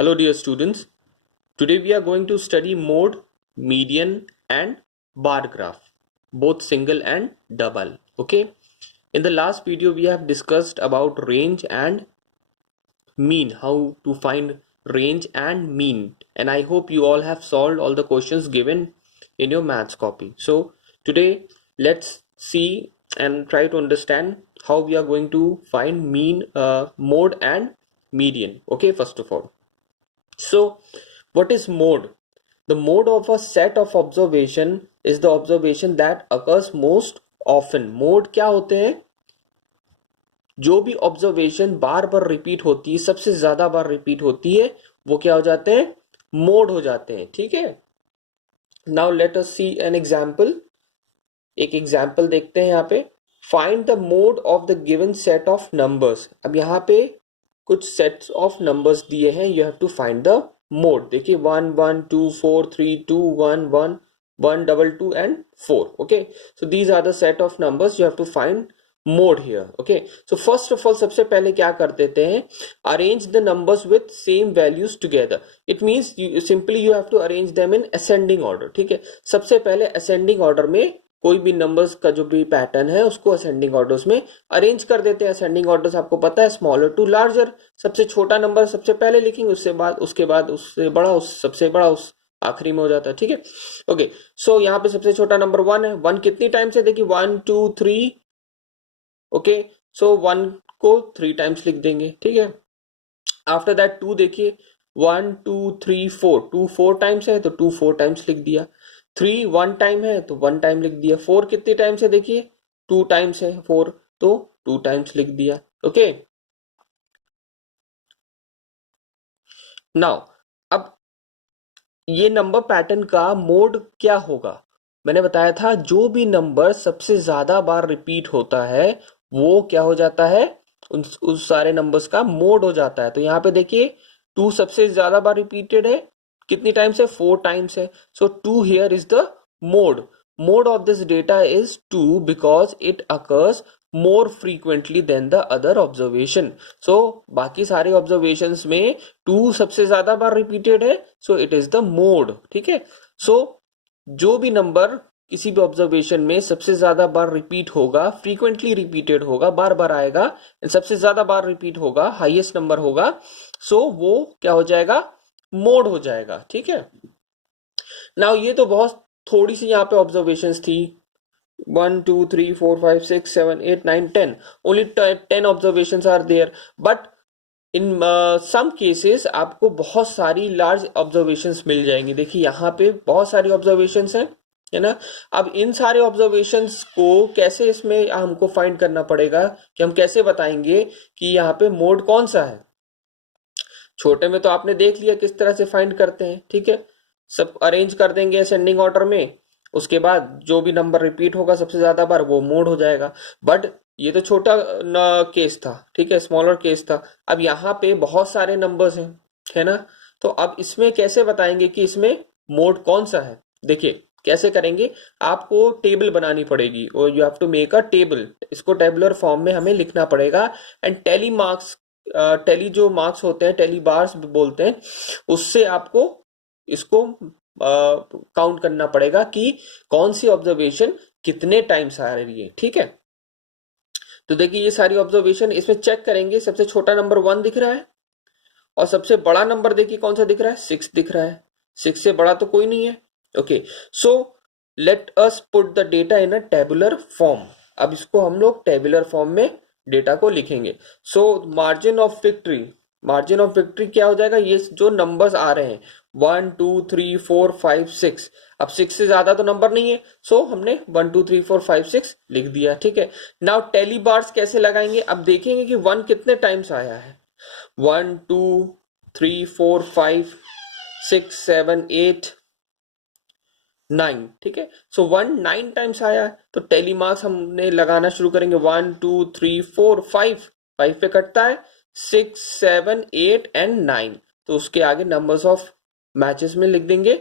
Hello dear students, today we are going to study mode, median and bar graph, both single and double. Okay, in the last video we have discussed about range and mean, how to find range and mean, and I hope you all have solved all the questions given in your maths copy. So today let's see and try to understand how we are going to find mean, mode and median. Okay, first of all, so what is mode? The mode of a set of observation is the observation that occurs most often. Mode क्या होते हैं? जो भी observation बार बार repeat होती है, सबसे ज्यादा बार repeat होती है, वो क्या हो जाते हैं? मोड हो जाते हैं. ठीक है. Now let us see an example. एक एग्जाम्पल देखते हैं यहाँ पे. Find the mode of the given set of numbers. अब यहाँ पे कुछ सेट्स ऑफ नंबर्स दिए हैं, you have to find the mode. देखिए 1 1 2 4 3 2 1 1 1 2 2 and 4. Okay, so these are the set of numbers, you have to find mode here. Okay, so first of all सबसे पहले क्या कर देते हैं? Arrange the numbers with same values together. It means you have to arrange them in ascending order. ठीक है, सबसे पहले ascending order में कोई भी नंबर्स का जो भी पैटर्न है उसको असेंडिंग ऑर्डर्स में अरेंज कर देते हैं. असेंडिंग ऑर्डर्स आपको पता है, स्मॉलर टू लार्जर. सबसे छोटा नंबर सबसे पहले लिखेंगे, उसके बाद उससे बड़ा, सबसे बड़ा उस आखिरी में हो जाता है. ठीक है. ओके, सो यहाँ पे सबसे छोटा नंबर 1 है. 1 कितनी टाइम्स है? देखिए 1 2 3. ओके, सो 1 को 3 टाइम्स लिख देंगे. ठीक है. आफ्टर दैट 2 देखिए 1 2 3 4. 2 4 टाइम्स है तो 2 4 टाइम्स लिख दिया. 3 1 टाइम है तो 1 टाइम लिख दिया. 4 कितनी टाइम्स है? देखिए 2 टाइम्स है 4, तो 2 टाइम्स लिख दिया. ओके, नाउ अब ये नंबर पैटर्न का मोड क्या होगा? मैंने बताया था जो भी नंबर सबसे ज्यादा बार रिपीट होता है वो क्या हो जाता है? उस सारे नंबर्स का मोड हो जाता है. तो यहाँ पे देखिए 2 सबसे ज्यादा बार रिपीटेड है. कितनी टाइम्स है? 4 टाइम्स है. So 2 here is the mode. Mode of this data is 2 because it occurs more frequently then the other observation. So बाकी सारे ऑब्जर्वेशंस में 2 सबसे ज्यादा बार रिपीटेड है, so it is the mode. ठीक है. सो जो भी नंबर किसी भी ऑब्जर्वेशन में सबसे ज्यादा बार रिपीट होगा, फ्रीक्वेंटली रिपीटेड होगा, बार बार आएगा, सबसे ज्यादा बार रिपीट होगा, हाईएस्ट नंबर होगा, सो वो क्या हो जाएगा? मोड हो जाएगा. ठीक है. नाउ ये तो बहुत थोड़ी सी यहाँ पे ऑब्जर्वेशंस थी. 1 2 3 4 5 6 7 8 9 10. Only 10 observations are there. But in some cases आपको बहुत सारी लार्ज ऑब्जर्वेशंस मिल जाएंगी. देखिए यहाँ पे बहुत सारी ऑब्जर्वेशंस हैं, है ना. अब इन सारे ऑब्जर्वेशंस को कैसे इसमें हमको फाइंड करना पड़ेगा कि हम कैसे बताएंगे कि यहाँ पे मोड कौन सा है. छोटे में तो आपने देख लिया किस तरह से फाइंड करते हैं. ठीक है, सब अरेंज कर देंगे असेंडिंग ऑर्डर में, उसके बाद जो भी नंबर रिपीट होगा सबसे ज्यादा बार वो मोड हो जाएगा. बट ये तो छोटा केस था. ठीक है, स्मॉलर केस था. अब यहाँ पे बहुत सारे नंबर्स हैं, है ना. तो अब इसमें कैसे बताएंगे कि इसमें मोड कौन सा है? देखिए कैसे करेंगे. आपको टेबल बनानी पड़ेगी और you have to make a table. इसको टेबुलर फॉर्म में हमें लिखना पड़ेगा. एंड टेली मार्क्स, टेली जो मार्क्स होते हैं, टेली बार्स बोलते हैं, उससे आपको इसको काउंट करना पड़ेगा कि कौन सी ऑब्जर्वेशन कितने टाइम्स आ रही है. ठीक है. तो देखिए ये सारी ऑब्जर्वेशन इसमें चेक करेंगे. सबसे छोटा नंबर 1 दिख रहा है और सबसे बड़ा नंबर देखिए कौन सा दिख रहा है? 6 दिख रहा है. 6 से बड़ा तो कोई नहीं है. Okay, so let us put the data in a tabular form. अब इसको हम लोग टेबुलर फॉर्म में डेटा को लिखेंगे. So margin of victory, margin of victory क्या हो जाएगा? ये जो नंबर्स आ रहे हैं 1 2 3 4 5 6. अब 6 से ज्यादा तो नंबर नहीं है, सो हमने 1 2 3 4 5 6 लिख दिया. ठीक है. नाउ टेली बार्स कैसे लगाएंगे? अब देखेंगे कि 1 कितने टाइम्स आया है. 1 2 3 4 5 6 7 8 9. ठीक है. सो 1 9 टाइम्स आया है, तो टेली मार्क्स हमने लगाना शुरू करेंगे. 1 2 3 4 5 पे कटता है. 6 7 8 एंड 9, तो उसके आगे नंबर्स ऑफ मैचेस में लिख देंगे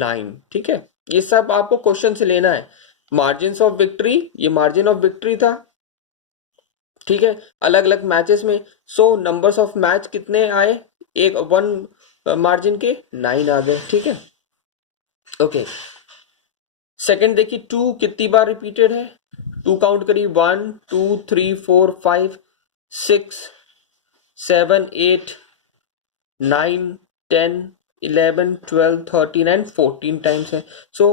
9. ठीक है. ये सब आपको क्वेश्चन से लेना है. मार्जिन ऑफ विक्ट्री, ये मार्जिन ऑफ विक्ट्री था. ठीक है, अलग अलग मैचेस में. सो नंबर्स ऑफ मैच कितने आए? एक 1 मार्जिन के 9 आ गए, ठीक है। ओके, सेकंड देखिए, 2 कितनी बार रिपीटेड है, 2 काउंट करिए, 1 2 3 4 5 6 7 8 9 10 11 12 13 एंड 14 टाइम्स है। सो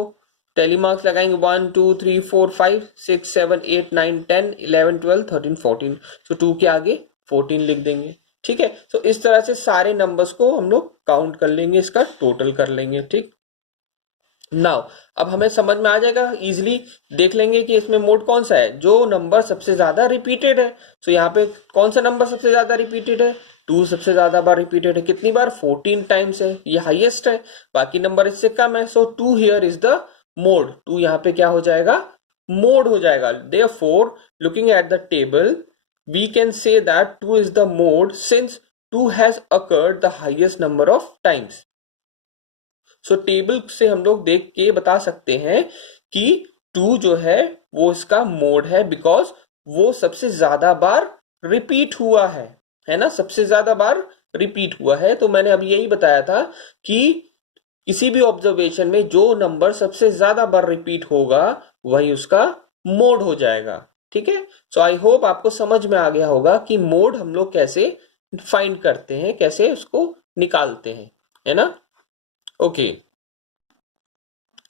टेली मार्क्स लगाएंगे, 1 2 3 4 5 6 7 8 9 10 11 12 13 14। सो 2 के आगे 14 लिख देंगे, ठीक है। तो इस तरह से सारे नंबर्स को हम लोग काउंट कर लेंगे, इसका टोटल कर लेंगे, ठीक। नाउ अब हमें समझ में आ जाएगा, इजीली देख लेंगे कि इसमें मोड कौन सा है, जो नंबर सबसे ज्यादा रिपीटेड है। सो यहाँ पे कौन सा नंबर सबसे ज्यादा रिपीटेड है, 2 सबसे ज्यादा बार रिपीटेड है, कितनी बार, 14 टाइम्स है, ये हाईएस्ट है, बाकी नंबर इससे कम है। So 2 here is the mode, 2 यहाँ पे क्या हो जाएगा, मोड हो जाएगा। Therefore looking at the table we can say that 2 is the mode since 2 has occurred the highest number of times. So table से हम लोग देख के बता सकते हैं कि 2 जो है वो इसका मोड है, बिकॉज वो सबसे ज्यादा बार रिपीट हुआ है ना, सबसे ज्यादा बार रिपीट हुआ है। तो मैंने अभी यही बताया था कि किसी भी ऑब्जर्वेशन में जो नंबर सबसे ज्यादा बार रिपीट होगा वही उसका मोड हो जाएगा, ठीक है। सो आई होप आपको समझ में आ गया होगा कि मोड हम लोग कैसे फाइंड करते हैं, कैसे उसको निकालते हैं, है ना। ओके,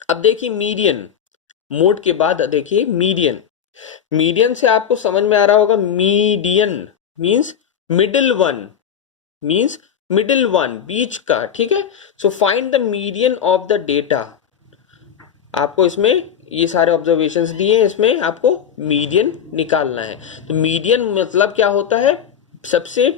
अब देखिए मीडियन, मोड के बाद देखिए मीडियन। मीडियन से आपको समझ में आ रहा होगा, median means middle one, means middle one, बीच का, ठीक है। So find the median of the data. आपको इसमें ये सारे ऑब्जर्वेशंस दिए हैं, इसमें आपको मीडियन निकालना है। तो मीडियन मतलब क्या होता है, सबसे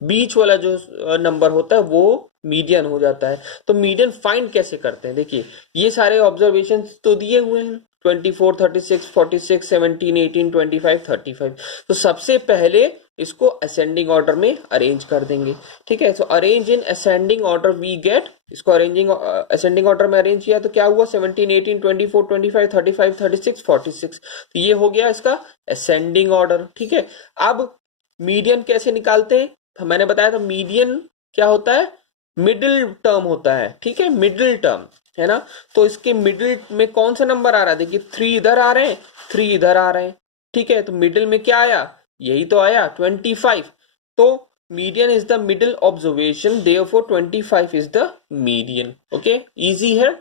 बीच वाला जो नंबर होता है वो मीडियन हो जाता है। तो मीडियन फाइंड कैसे करते हैं, देखिए ये सारे ऑब्जर्वेशन तो दिए हुए हैं, 24 36 46 17 18 25 35। तो सबसे पहले इसको असेंडिंग ऑर्डर में अरेंज कर देंगे, ठीक है। तो arrange in ascending order we get, इसको असेंडिंग ऑर्डर में अरेंज किया तो क्या हुआ, 17 18 24 25 35 36 46। तो ये हो गया इसका असेंडिंग ऑर्डर, ठीक है। अब मीडियन कैसे निकालते हैं, मैंने बताया था मीडियन क्या होता है, मिडिल टर्म होता है, ठीक है, मिडिल टर्म, है ना। तो इसके मिडिल में कौन सा नंबर आ रहा है, देखिए 3 इधर आ रहे हैं, 3 इधर आ रहे हैं, ठीक है। तो मिडिल में क्या आया, यही तो आया 25। तो median is the middle observation, therefore 25 is the median. Okay, easy है।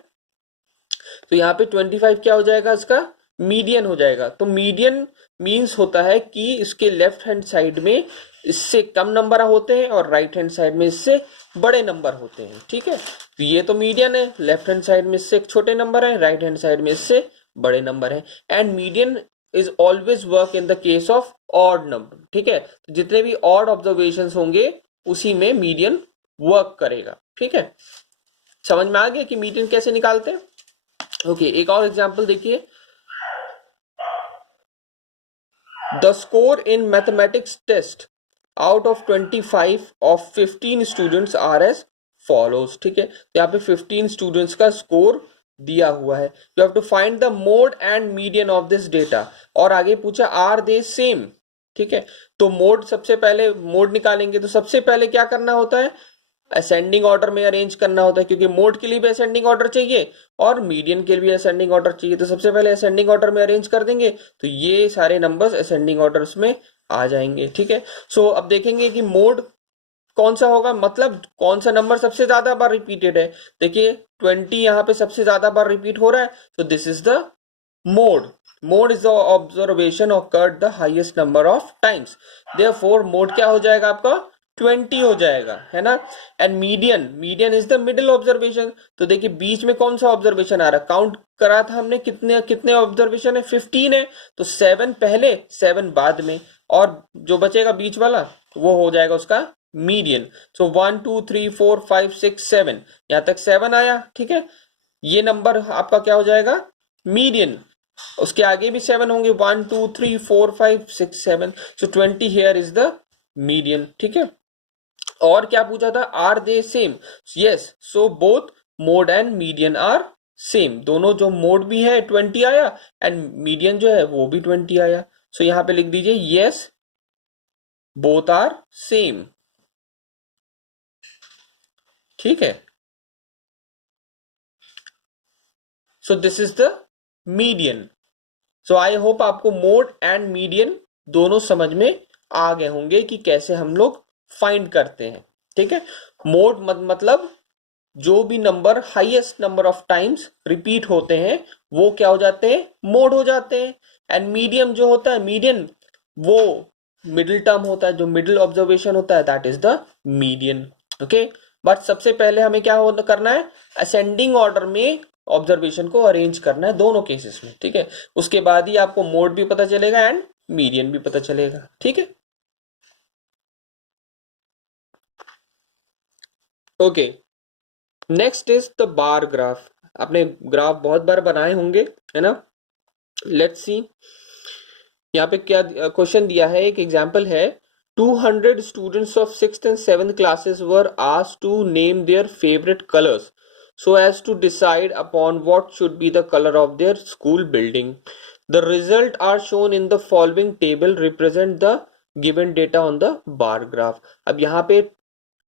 तो यहाँ पे 25 क्या हो जाएगा, इसका मीडियन हो जाएगा। तो मीडियन मींस होता है कि इसके लेफ्ट हैंड साइड में इससे कम नंबर होते हैं और राइट हैंड साइड में इससे बड़े नंबर होते हैं, ठीक है। तो ये तो मीडियन है, लेफ्ट हैंड साइड में इससे छोटे नंबर है, राइट हैंड साइड में इससे बड़े नंबर है। And median is always work in the case of odd number, ठीक है। तो जितने भी ऑड ऑब्जर्वेशंस होंगे उसी में मीडियन वर्क करेगा, ठीक है। समझ में आ गया कि मीडियन कैसे निकालते हैं। ओके, एक और एग्जांपल देखिए, the score in mathematics test out of 25 of 15 students are as follows, ठीक है। तो यहाँ पे 15 स्टूडेंट्स का स्कोर दिया हुआ है, you have to find the mode and median of this data. और आगे पूछा आर दे सेम, ठीक है। तो मोड, सबसे पहले मोड निकालेंगे तो सबसे पहले क्या करना होता है, असेंडिंग ऑर्डर में अरेंज करना होता है, क्योंकि मोड के लिए भी असेंडिंग ऑर्डर चाहिए और मीडियन के लिए भी असेंडिंग ऑर्डर चाहिए। तो सबसे पहले असेंडिंग ऑर्डर में अरेंज कर देंगे तो ये सारे नंबर्स असेंडिंग ऑर्डर में आ जाएंगे, ठीक है। सो अब देखेंगे कि मोड कौन सा होगा, मतलब कौन सा नंबर सबसे ज्यादा बार रिपीटेड है। देखिए 20 यहाँ पे सबसे ज्यादा बार रिपीट हो रहा है, तो this is the mode. Mode is the observation awkward the highest number of times, therefore mode क्या हो जाएगा आपका 20 हो जाएगा, है ना। And median, median is the middle observation. तो देखिए बीच में कौन सा ऑब्जर्वेशन आ रहा है, काउंट करा था हमने, कितने कितने ऑब्जर्वेशन है, 15 है। तो 7 पहले 7 बाद में, और जो बचेगा बीच वाला वो हो जाएगा उसका मीडियन। सो 1 2 3 4 5 6 7, यहां तक 7 आया, ठीक है। ये नंबर आपका क्या हो जाएगा, मीडियन। उसके आगे भी 7 होंगे, 1 2 3 4 5 6 7। So 20 here is the median, ठीक है। और क्या पूछा था, are they same, yes. So both mode and median are same, दोनों जो मोड भी है 20 आया एंड मीडियन जो है वो भी 20 आया। सो यहां पे लिख दीजिए यस, बोथ आर सेम। ठीक है। So this is the median. So I hope आपको मोड एंड मीडियन दोनों समझ में आ गए होंगे कि कैसे हम लोग फाइंड करते हैं। ठीक है। मोड मतलब जो भी number highest number of times repeat होते हैं वो क्या हो जाते हैं, मोड हो जाते हैं। एंड मीडियम जो होता है, मीडियन, वो मिडिल टर्म होता है, जो मिडिल ऑब्जर्वेशन होता है, that is the median. Okay. But सबसे पहले हमें क्या करना है, असेंडिंग ऑर्डर में ऑब्जर्वेशन को अरेंज करना है दोनों केसेस में। ठीक है। उसके बाद ही आपको मोड भी पता चलेगा एंड मीडियन भी पता चलेगा। ठीक है। Okay. Next is the bar graph. आपने ग्राफ बहुत बार बनाए होंगे, है ना। लेट्स सी यहाँ पे क्या क्वेश्चन दिया है। एक एग्जांपल है, 200 students of 6th and 7th classes were asked to name their favourite colours so as to decide upon what should be the color of their school building. The result are shown in the following table represent the given data on the bar graph. अब यहाँ पे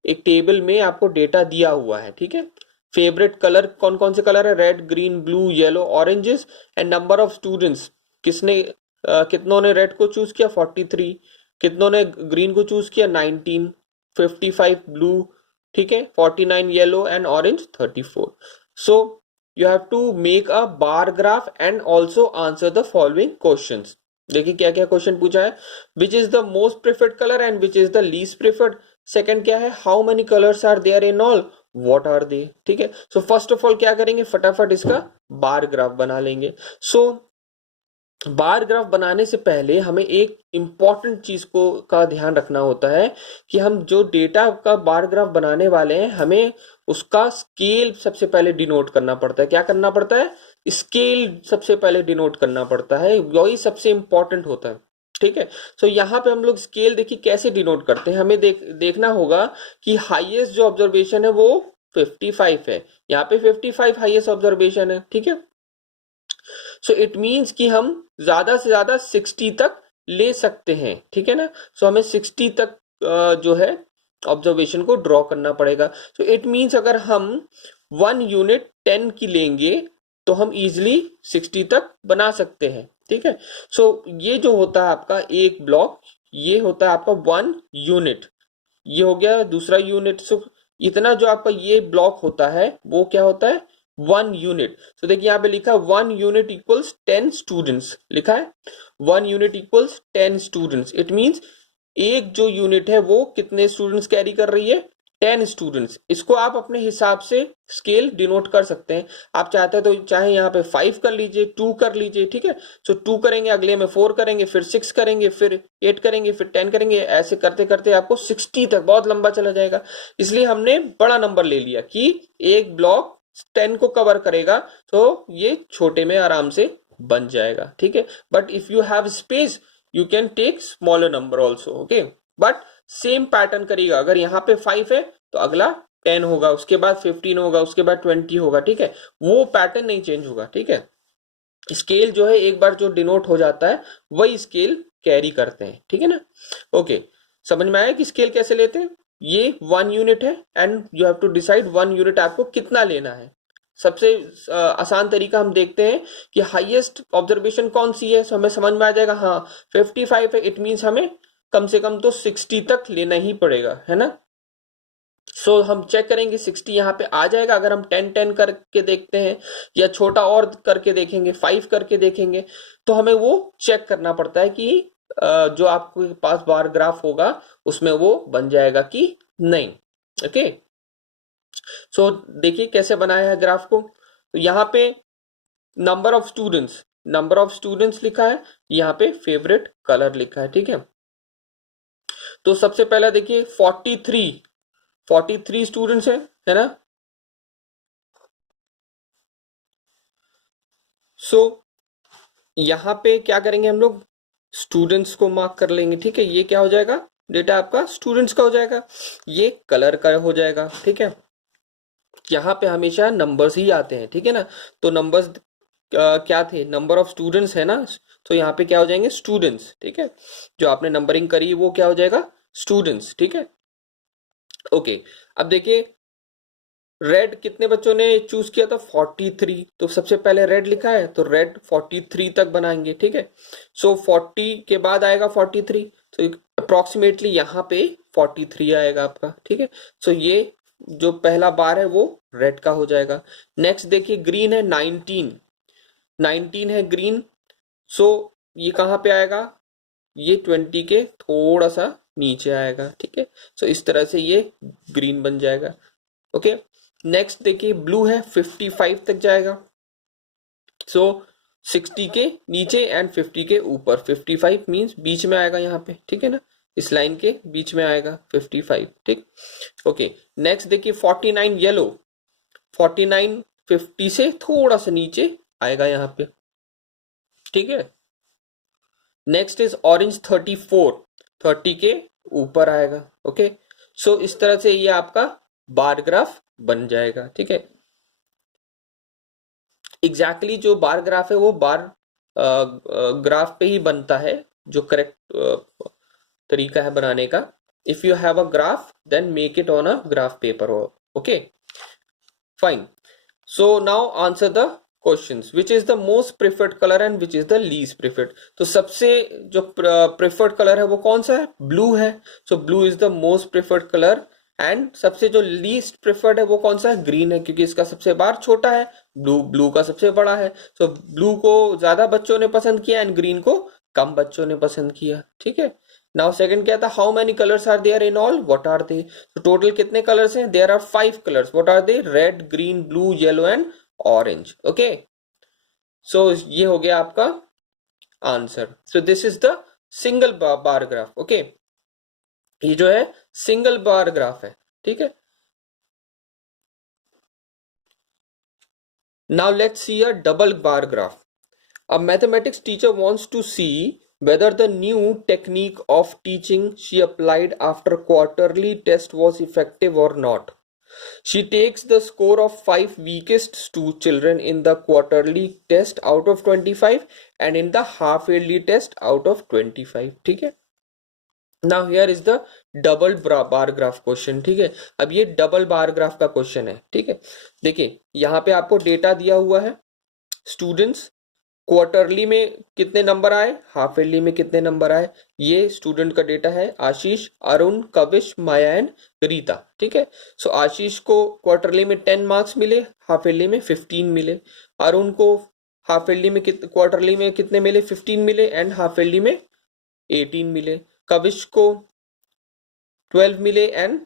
एक table में आपको data दिया हुआ है। ठीक है। फेवरेट कलर कौन कौन से कलर है, red, green, blue, yellow, oranges, and number of students, किसने कितनों ने रेड को चूज किया, 43, कितनों ने ग्रीन को चूज किया, 19, 55 ब्लू, ठीक है, 49 yellow and orange 34। So you have to make a bar graph and also answer the following questions. देखिए क्या क्या क्वेश्चन पूछा है। Which is the most preferred colour and which is the least preferred. Second क्या है, how many colours are there in all, what are they. ठीक है। So first of all क्या करेंगे, फटाफट इसका बार ग्राफ बना लेंगे। सो बार ग्राफ बनाने से पहले हमें एक इंपॉर्टेंट चीज को का ध्यान रखना होता है कि हम जो डेटा का बार ग्राफ बनाने वाले हैं, हमें उसका स्केल सबसे पहले डिनोट करना पड़ता है। क्या करना पड़ता है, स्केल सबसे पहले डिनोट करना पड़ता है, वही सबसे इंपॉर्टेंट होता है। ठीक है। सो यहाँ पे हम लोग स्केल देखिए कैसे डिनोट करते हैं। हमें देखना होगा कि हाईएस्ट जो ऑब्जर्वेशन है वो 55 है। यहाँ पे 55 हाईएस्ट ऑब्जर्वेशन है। ठीक है। सो इट मीन्स कि हम ज्यादा से ज्यादा 60 तक ले सकते हैं। ठीक है ना। सो हमें 60 तक जो है ऑब्जर्वेशन को ड्रॉ करना पड़ेगा। सो इट मीन्स अगर हम 1 यूनिट 10 की लेंगे तो हम इजिली 60 तक बना सकते हैं। ठीक है। सो ये जो होता है आपका एक ब्लॉक, ये होता है आपका 1 यूनिट। ये हो गया दूसरा यूनिट। सो इतना जो आपका ये ब्लॉक होता है वो क्या होता है, 1 यूनिट। तो देखिए यहाँ पे लिखा है 1 यूनिट इक्वल्स 10 स्टूडेंट्स, लिखा है 1 unit equals 10 students. It means एक जो यूनिट है वो कितने स्टूडेंट्स कैरी कर रही है, 10 स्टूडेंट्स। इसको आप अपने हिसाब से स्केल डिनोट कर सकते हैं। आप चाहते हैं तो चाहे यहाँ पे 5 कर लीजिए, 2 कर लीजिए। ठीक है। सो 2 करेंगे, अगले में 4 करेंगे, फिर 6 करेंगे, फिर 8 करेंगे, फिर 10 करेंगे। ऐसे करते करते आपको 60 तक बहुत लंबा चला जाएगा। इसलिए हमने बड़ा नंबर ले लिया कि एक ब्लॉक 10 को कवर करेगा, तो ये छोटे में आराम से बन जाएगा। ठीक है। But if you have space you can take smaller number also. Okay. But same pattern करिएगा। अगर यहाँ पे 5 है तो अगला 10 होगा, उसके बाद 15 होगा, उसके बाद 20 होगा। ठीक है। वो पैटर्न नहीं चेंज होगा। ठीक है। स्केल जो है एक बार जो डिनोट हो जाता है वही स्केल कैरी करते हैं। ठीक है ना। ओके। समझ में आया कि स्केल कैसे लेते हैं। ये 1 यूनिट है and you have to decide 1 unit आपको कितना लेना है। सबसे आसान तरीका हम देखते हैं कि हाईएस्ट ऑब्जर्वेशन कौन सी है। हमें समझ में आ जाएगा, हाँ 55 है, इट मीन्स हमें कम से कम तो 60 तक लेना ही पड़ेगा, है ना। सो हम चेक करेंगे 60 यहाँ पे आ जाएगा। अगर हम 10 करके देखते हैं या छोटा और करके देखेंगे, 5 करके देखेंगे, तो हमें वो चेक करना पड़ता है कि जो आपके पास बार ग्राफ होगा उसमें वो बन जाएगा कि नहीं। ओके। सो देखिए कैसे बनाया है ग्राफ को। तो यहाँ पे नंबर ऑफ स्टूडेंट्स लिखा है, यहाँ पे फेवरेट कलर लिखा है। ठीक है। तो सबसे पहला देखिए 43 स्टूडेंट्स है ना। सो यहाँ पे क्या करेंगे हम लोग, स्टूडेंट्स को मार्क कर लेंगे। ठीक है। ये क्या हो जाएगा, डेटा आपका स्टूडेंट्स का हो जाएगा, ये कलर का हो जाएगा। ठीक है। यहाँ पे हमेशा नंबर्स ही आते हैं। ठीक है ना। तो नंबर्स क्या थे, नंबर ऑफ स्टूडेंट्स है ना। तो यहाँ पे क्या हो जाएंगे, स्टूडेंट्स। ठीक है। जो आपने नंबरिंग करी वो क्या हो जाएगा, स्टूडेंट्स। ठीक है। ओके। अब देखिए रेड कितने बच्चों ने चूज किया था? 43। तो सबसे पहले रेड लिखा है तो रेड 43 तक बनाएंगे, ठीक है। सो 40 के बाद आएगा 43, तो अप्रोक्सीमेटली यहाँ पे 43 आएगा आपका, ठीक है। सो ये जो पहला बार है वो रेड का हो जाएगा। नेक्स्ट देखिए ग्रीन है 19, 19 है ग्रीन। सो ये कहाँ पे आएगा? ये 20 के थोड़ा सा नीचे आएगा, ठीक है। सो इस तरह से ये ग्रीन बन जाएगा, ओके। नेक्स्ट देखिए ब्लू है 55 तक जाएगा। सो 60 के नीचे एंड 50 के ऊपर, 55 मींस बीच में आएगा यहाँ पे, ठीक है ना, इस लाइन के बीच में आएगा 55, ठीक। ओके नेक्स्ट देखिए 49 येलो, 49 50 से थोड़ा सा नीचे आएगा यहाँ पे, ठीक है। नेक्स्ट इज ऑरेंज 34, 30 के ऊपर आएगा, ओके। सो इस तरह से ये आपका बार ग्राफ बन जाएगा, ठीक है। एग्जैक्टली जो बार ग्राफ है वो बार ग्राफ पे ही बनता है, जो करेक्ट तरीका है बनाने का। If you have a graph then make it on a graph paper, okay fine. So now answer the questions, which is the most preferred colour and which is the least preferred. तो सबसे जो preferred colour है वो कौन सा है? Blue है। सो blue is the most preferred colour. And सबसे जो लीस्ट प्रेफर्ड है वो कौन सा है? ग्रीन है, क्योंकि इसका सबसे बार छोटा है, ब्लू ब्लू का सबसे बड़ा है। सो ब्लू को ज्यादा बच्चों ने पसंद किया एंड ग्रीन को कम बच्चों ने पसंद किया, ठीक है। नाउ सेकंड क्या था? How many colours are there in all, what are they. तो टोटल कितने कलर्स हैं? There are 5 colours, what are they? Red, green, blue, yellow and orange, okay. So ये हो गया आपका answer. So this is the single bar graph, okay. ये जो है सिंगल बार ग्राफ है, ठीक है। Now let's see a double bar graph. A mathematics teacher wants to see whether the new technique of teaching she applied after quarterly test was effective or not. She takes the score of 5 weakest children in the quarterly test out of 25 and in the half yearly test out of 25, ठीक है। Now here is the double bar graph question, ठीक है। अब ये double bar graph का question है, ठीक है। देखिए यहाँ पे आपको डेटा दिया हुआ है, स्टूडेंट्स क्वार्टरली में कितने नंबर आए, हाफ ईयरली में कितने नंबर आए। ये स्टूडेंट का डेटा है, आशीष, अरुण, कविश, माया एंड रीता, ठीक है। सो आशीष को क्वार्टरली में 10 मार्क्स मिले, हाफ ईयरली में 15 मिले। अरुण को हाफ ईयरली में क्वार्टरली में कितने मिले? 15 मिले एंड हाफ ईयरली में 18 मिले। कविश को 12 मिले एंड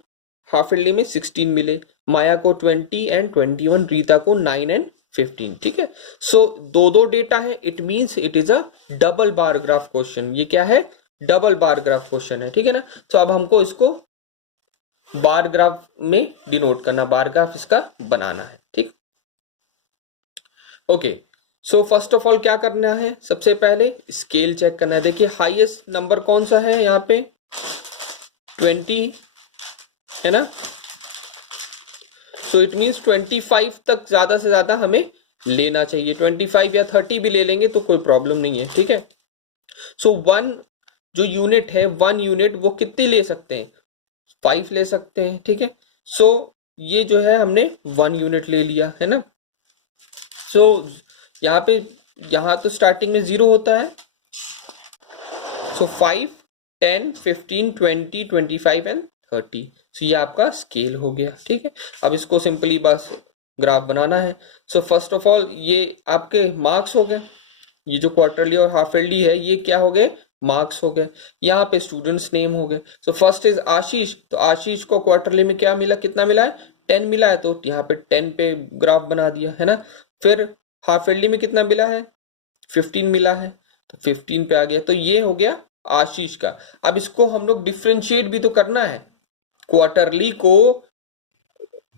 हाफ ईयरली में 16 मिले। माया को 20 एंड 21, रीता को 9 एंड 15, ठीक है। सो दो दो डेटा है, it means it is a double bar graph question. ये क्या है? डबल बार ग्राफ क्वेश्चन है, ठीक है ना। तो अब हमको इसको बार ग्राफ में डिनोट करना, बार ग्राफ इसका बनाना है, ठीक। Okay so first of all क्या करना है? सबसे पहले स्केल चेक करना है। देखिए हाईएस्ट नंबर कौन सा है यहाँ पे? 20 है ना। सो इट मीन्स 25 तक ज्यादा से ज्यादा हमें लेना चाहिए। 25 या 30 भी ले लेंगे तो कोई प्रॉब्लम नहीं है, ठीक है। सो 1 जो यूनिट है, 1 यूनिट वो कितनी ले सकते हैं? 5 ले सकते हैं, ठीक है। सो ये जो है हमने 1 यूनिट ले लिया है ना। सो यहाँ पे, यहाँ तो स्टार्टिंग में 0 होता है। सो 5, 10, 15, 20, 25 एंड 30। सो ये आपका स्केल हो गया, ठीक है। अब इसको सिंपली बस ग्राफ बनाना है। सो फर्स्ट ऑफ ऑल ये आपके मार्क्स हो गए, ये जो क्वार्टरली और हाफ ईयरली है ये क्या हो गए? मार्क्स हो गए। यहाँ पे स्टूडेंट्स नेम हो गए। सो फर्स्ट इज आशीष, तो आशीष को क्वार्टरली में क्या मिला? कितना मिला है? 10 मिला है, तो यहाँ पे 10 पे ग्राफ बना दिया है ना। फिर हाफ ईयरली में कितना मिला है? 15 मिला है, तो 15 पे आ गया। तो ये हो गया आशीष का। अब इसको हम लोग डिफ्रेंशिएट भी तो करना है। क्वार्टरली को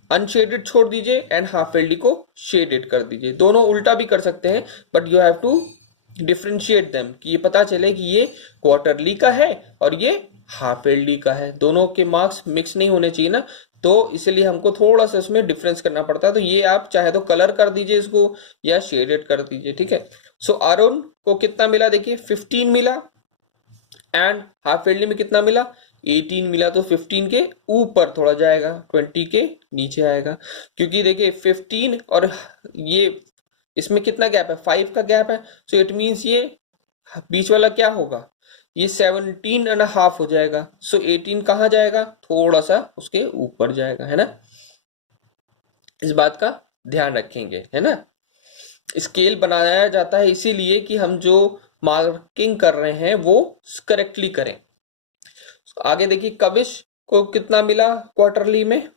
अनशेडेड छोड़ दीजिए एंड हाफ ईयरली को शेडेड कर दीजिए। दोनों उल्टा भी कर सकते हैं, but you have to differentiate them, कि ये पता चले कि ये क्वार्टरली का है और ये हाफ ईयरली का है। दोनों के मार्क्स मिक्स नहीं होने चाहिए ना, तो इसलिए हमको थोड़ा सा इसमें डिफरेंस करना पड़ता है। तो ये आप चाहे तो कलर कर दीजिए इसको या शेडेड कर दीजिए, ठीक है। सो अरुण को कितना मिला? देखिए 15 मिला एंड हाफ ईयरली में कितना मिला? 18 मिला तो 15 के ऊपर थोड़ा जाएगा, 20 के नीचे आएगा, क्योंकि देखिए 15 और ये इसमें कितना गैप है, 5 का गैप है, सो इट मीन्स ये बीच वाला क्या होगा, ये 17.5 हो जाएगा, सो 18 कहाँ जाएगा, थोड़ा सा उसके ऊपर जाएगा, है ना। इस बात का ध्यान रखेंगे, है ना। स्केल बनाया जाता है इसीलिए कि हम जो मार्किंग कर रहे हैं वो करेक्टली करें। आगे देखिए, कविश को कितना मिला क्वार्टरली में,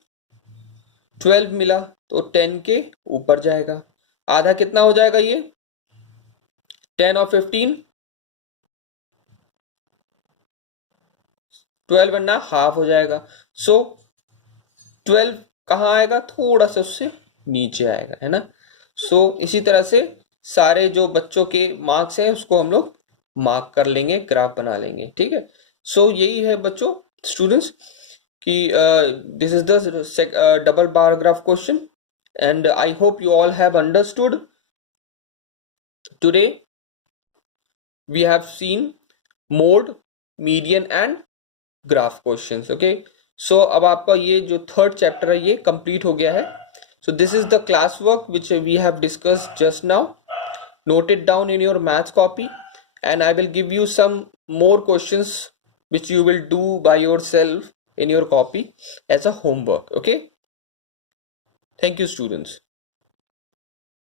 12 मिला, तो 10 के ऊपर जाएगा। आधा कितना हो जाएगा ये, 10 और 15, 12.5 हो जाएगा। सो 12 कहाँ आएगा, थोड़ा सा उससे नीचे आएगा, है ना। सो इसी तरह से सारे जो बच्चों के मार्क्स हैं उसको हम लोग मार्क कर लेंगे, ग्राफ बना लेंगे, ठीक है। सो यही है बच्चों, स्टूडेंट्स, कि this is the double bar graph question, and I hope you all have understood. Today we have seen mode, median and graph questions, okay. So अब आपका ये जो थर्ड चैप्टर है ये कंप्लीट हो गया है। So this is the class work which we have discussed just now. Note it down in your maths copy, and I will give you some more questions which you will do by yourself in your copy as a homework, okay. Thank you, students.